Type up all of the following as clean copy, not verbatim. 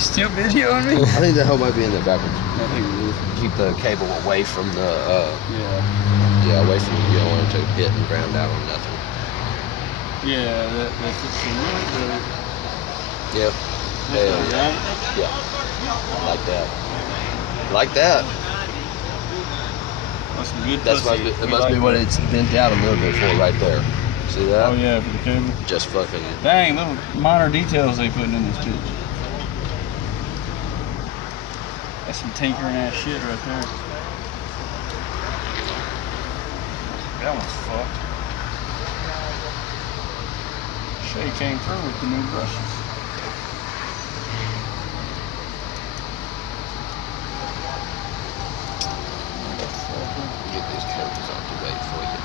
Still videoing me? I think the hell might be in there backwards. I think it is. Keep the cable away from the, Yeah. away from you. Don't want it to hit and ground out on nothing. Yeah, that's just a little bit. Yep. That's right. Yeah. Like that. Like that. That's some good That's pussy. it We must like be what that. it's bent out a little bit for right there. See that? Oh yeah, for the cable. Just fucking. Dang, little minor details they putting in this bitch. That's some tinkering ass shit right there. That one's fucked. Shay came through with the new brushes. Get these cables out the way for you.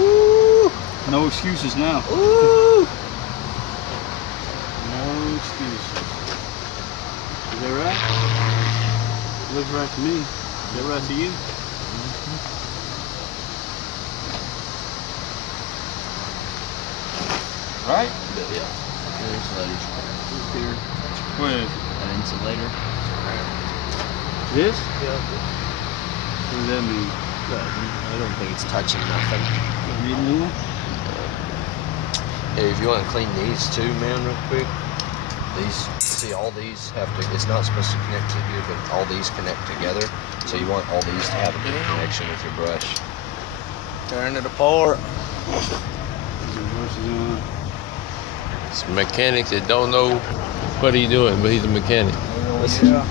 Ooh! No excuses now. Ooh! No excuses. Is that right? Looks right to me. Is that right to you? Right? Yeah. Insulators. Here. What is it? An insulator. This? Yeah. What does that mean? I don't think it's touching nothing. Need a new one? Hey, if you want to clean these too, man, real quick. These, see, all these have to. It's not supposed to connect to here, but all these connect together. So you want all these to have a good connection with your brush. Turn it apart. Some mechanics that don't know what he's doing, but he's a mechanic. Yeah.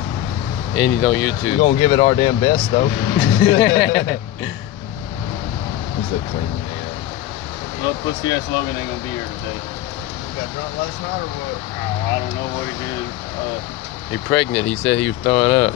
And he's on We're YouTube. gonna give it our damn best, though. He's a clean man. Well, pussy ass Logan ain't gonna be here today. You got drunk last night or what? Oh, I don't know what he did. He pregnant. He said he was throwing up.